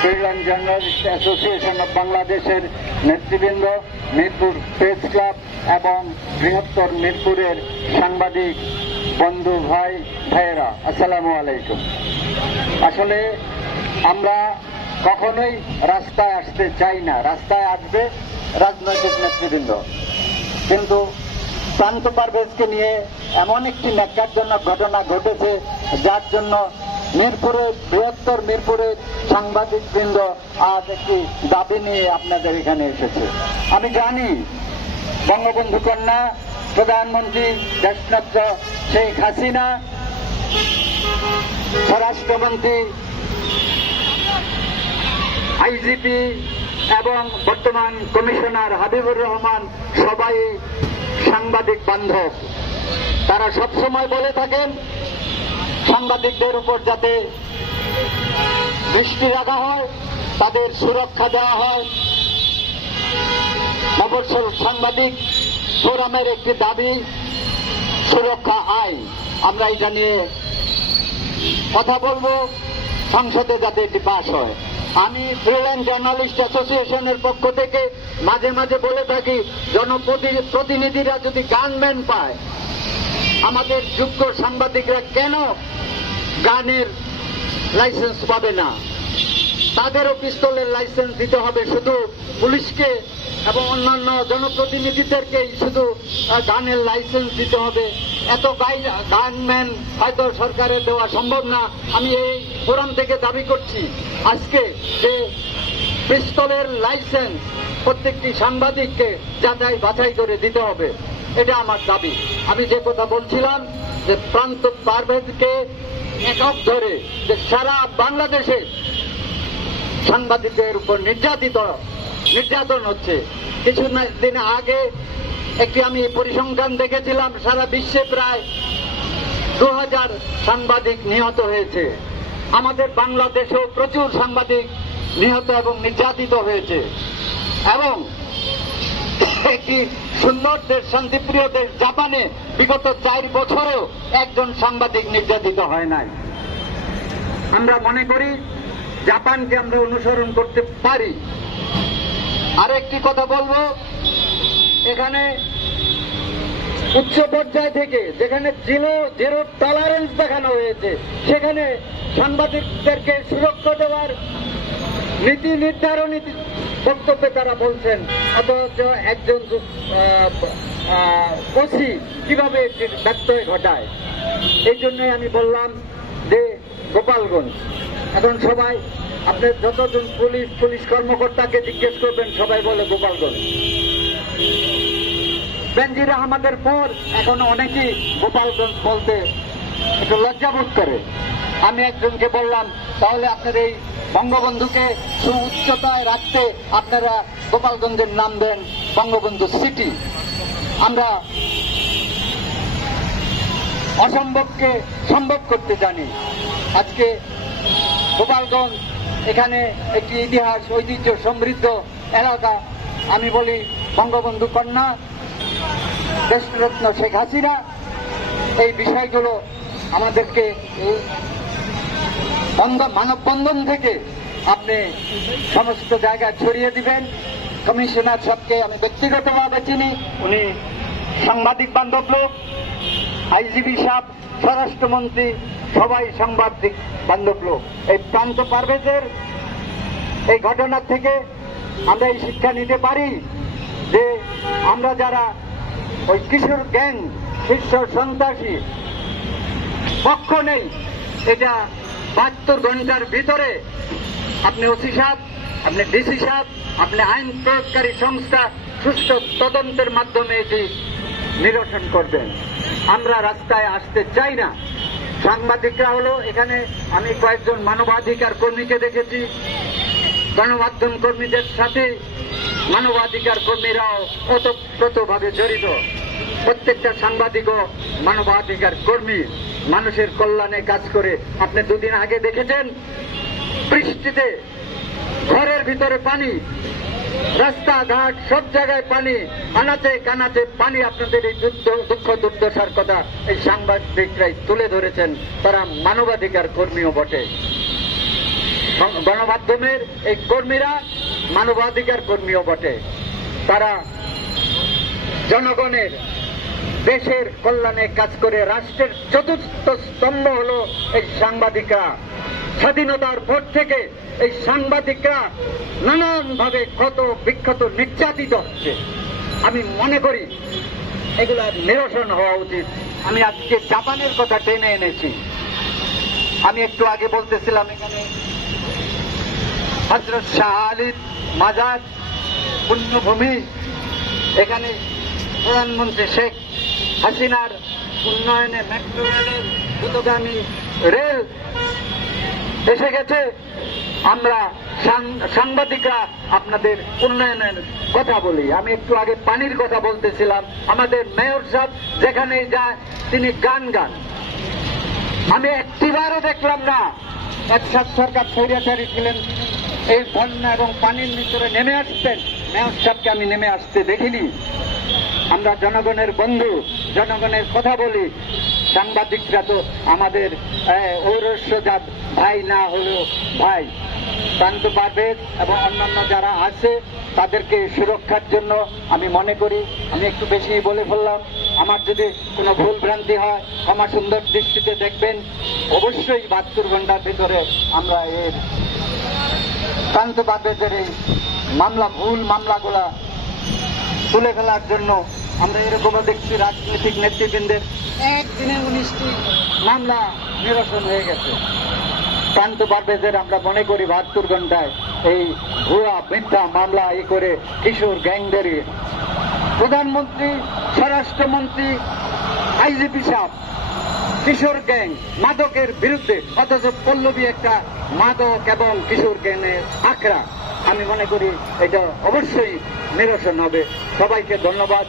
Freelance journalist association of বাংলাদেশের নেতৃবৃন্দ, Mirpur press club এবং বৃহত্তর মিরপুরের সাংবাদিক বন্ধু ভাইয়েরা, আসসালামু আলাইকুম। আসলে আমরা কখনোই রাস্তায় আসতে চাই না, রাস্তায় আসবে রাজনৈতিক নেতৃবৃন্দ, কিন্তু প্রান্ত পারভেজকে নিয়ে এমন একটি ন্যাক্কারজনক ঘটনা ঘটেছে যার জন্য বৃহত্তর মিরপুরের সাংবাদিকবৃন্দ আজ একটি দাবি নিয়ে আপনাদের এখানে এসেছে। আমি জানি বঙ্গবন্ধু কন্যা প্রধানমন্ত্রী দেশনেত্র শেখ হাসিনা, স্বরাষ্ট্রমন্ত্রী, আইজিপি এবং বর্তমান কমিশনার হাবিবুর রহমান সবাই সাংবাদিক বান্ধব। তারা সবসময় বলে থাকেন সাংবাদিকদের উপর যাতে দৃষ্টি রাখা হয়, তাদের সুরক্ষা দেওয়া হয়। মফস্বল সাংবাদিক ফোরামের একটি দাবি সুরক্ষা আইন, আমরা এটা নিয়ে কথা বলবো সংসদে যাতে এটি পাস হয়। আমি ফ্রিল্যান্স জার্নালিস্ট অ্যাসোসিয়েশনের পক্ষ থেকে মাঝে মাঝে বলে থাকি, জনপ্রতিনিধিরা যদি গানম্যান পায়, আমাদের যোগ্য সাংবাদিকরা কেন গানের লাইসেন্স পাবে না? তাদেরও পিস্তলের লাইসেন্স দিতে হবে শুধু পুলিশকে এবং অন্যান্য জনপ্রতিনিধিদেরকেই শুধু গানের লাইসেন্স দিতে হবে। এত গানম্যান হয়তো সরকারের দেওয়া সম্ভব না। আমি এই ফোরাম থেকে দাবি করছি আজকে যে পিস্তলের লাইসেন্স প্রত্যেকটি সাংবাদিককে যাচাই বাছাই করে দিতে হবে, এটা আমার দাবি। আমি যে কথা বলছিলাম যে প্রান্ত পারভেজকে একক ধরে যে সারা বাংলাদেশে সাংবাদিকদের উপর নির্যাতন হচ্ছে। কিছুদিন আগে একটি আমি পরিসংখ্যান দেখেছিলাম, সারা বিশ্বে প্রায় 2000 সাংবাদিক নিহত হয়েছে। আমাদের বাংলাদেশেও প্রচুর সাংবাদিক নিহত এবং নির্যাতিত হয়েছে। এবং একটি সুন্দর দেশ, শান্তিপ্রিয় দেশ জাপানে বিগত 4 বছরেও একজন সাংবাদিক নির্যাতিত হয় নাই। আমরা মনে করি জাপানকে আমরা অনুসরণ করতে পারি। আর একটি কথা বলবো, এখানে উচ্চ পর্যায় থেকে যেখানে জিরো টলারেন্স দেখানো হয়েছে, সেখানে সাংবাদিকদেরকে সুরক্ষা দেওয়ার নীতি নির্ধারণী বক্তব্যে তারা বলছেন, অথচ একজন ওসি কিভাবে এটির ব্যত্যয় ঘটায়। এই জন্যই আমি বললাম যে গোপালগঞ্জ, এখন সবাই আপনার যতজন পুলিশ কর্মকর্তাকে জিজ্ঞেস করবেন, সবাই বলে গোপালগঞ্জ। বেনজির আহমদের পর এখন অনেকেই গোপালগঞ্জ বলতে একটু লজ্জাবোধ করে। আমি একজনকে বললাম, তাহলে আপনার এই বঙ্গবন্ধুকে সুউচ্চতায় রাখতে আপনারা গোপালগঞ্জের নাম দেন বঙ্গবন্ধু সিটি। আমরা অসম্ভবকে সম্ভব করতে জানি। আজকে গোপালগঞ্জ এখানে একটি ইতিহাস ঐতিহ্য সমৃদ্ধ এলাকা। আমি বলি বঙ্গবন্ধু কন্যা দেশরত্ন শেখ হাসিনা এই বিষয়গুলো আমাদেরকে মানববন্ধন থেকে আপনি সমস্ত জায়গায় ছড়িয়ে দিবেন। কমিশনার সাহেবকে আমি ব্যক্তিগতভাবে চিনি, উনি সাংবাদিক বান্ধব লোক। আইজিপি সাহেব, স্বরাষ্ট্রমন্ত্রী, সবাই সাংবাদিক বান্ধব লোক। এই প্রান্ত পারভেজের এই ঘটনার থেকে আমরা এই শিক্ষা নিতে পারি যে আমরা যারা ওই কিশোর গ্যাং, শীর্ষ সন্ত্রাসী, পক্ষ নেই। এটা 72 ঘন্টার ভিতরে আপনি ওসি সাহেব, আপনি ডিসি সাহেব, আপনি আইন প্রয়োগকারী সংস্থা সুষ্ঠু তদন্তের মাধ্যমে এটি নিরসন করবেন। আমরা রাস্তায় আসতে চাই না। সাংবাদিকরা হলো, এখানে আমি কয়েকজন মানবাধিকার কর্মীকে দেখেছি, গণমাধ্যম কর্মীদের সাথে মানবাধিকার কর্মীরাও ওতপ্রোতভাবে জড়িত। প্রত্যেকটা সাংবাদিকও মানবাধিকার কর্মী, মানুষের কল্যাণে কাজ করে। আপনি 2 দিন আগে দেখেছেন বৃষ্টিতে ঘরের ভিতরে পানি, রাস্তাঘাট সব জায়গায় পানি, আনাচে কানাচে পানি। আপনাদের এই দুঃখ দুর্দশার কথা এই সাংবাদিকরাই তুলে ধরেছেন। তারা মানবাধিকার কর্মীও বটে। গণমাধ্যমের এই কর্মীরা মানবাধিকার কর্মীও বটে। তারা জনগণের দেশের কল্যাণে কাজ করে। রাষ্ট্রের চতুর্থ স্তম্ভ হলো এই সাংবাদিকরা। স্বাধীনতার পর থেকে এই সাংবাদিকরা নানানভাবে ক্ষত বিক্ষত নির্যাতিত হচ্ছে। আমি মনে করি এগুলা নিরসন হওয়া উচিত। আমি আজকে জাপানের কথা টেনে এনেছি। আমি একটু আগে বলতেছিলাম এখানে হযরত শাহ আলীর মাজার পুণ্যভূমি, এখানে প্রধানমন্ত্রী শেখ হাসিনার উন্নয়নে মেট্রো রেলের দ্রুতগামী রেল এসে গেছে। আমরা সাংবাদিকরা আপনাদের উন্নয়নের কথা বলি। আমি একটু আগে পানির কথা বলতেছিলাম। আমাদের মেয়র সাহেব যেখানে যায় তিনি গান গান। আমি একটিবারও দেখলাম না এরশাদ সরকার স্বৈরাচারী ছিলেন এই বন্যা এবং পানির ভিতরে নেমে আসতেন, মেয়র সাহেবকে আমি নেমে আসতে দেখিনি। আমরা জনগণের বন্ধু, জনগণের কথা বলি। সাংবাদিকরা তো আমাদের ঔরস্যজাত ভাই না হলেও ভাই। প্রান্ত পারভেজ এবং অন্যান্য যারা আছে তাদেরকে সুরক্ষার জন্য আমি মনে করি, আমি একটু বেশি বলে ফেললাম। আমার যদি কোনো ভুল ভ্রান্তি হয় ক্ষমা সুন্দর দৃষ্টিতে দেখবেন। অবশ্যই 72 ঘন্টার ভিতরে আমরা এর প্রান্ত পারভেজের এই মামলা, ভুল মামলাগুলা তুলে ফেলার জন্য আমরা এরকমও দেখছি রাজনৈতিক নেতৃবৃন্দের একদিনে 19টি মামলা নিরসন হয়ে গেছে। প্রান্ত পারভেজের আমরা মনে করি 72 ঘন্টায় এই ভুয়া মিথ্যা মামলা করে কিশোর গ্যাংদের প্রধানমন্ত্রী, স্বরাষ্ট্রমন্ত্রী, আইজিপি সাহেব কিশোর গ্যাং মাদকের বিরুদ্ধে, অথচ পল্লবী একটা মাদক এবং কিশোর গ্যাংয়ের আখড়া। আমি মনে করি এটা অবশ্যই নিরসন হবে। সবাইকে ধন্যবাদ।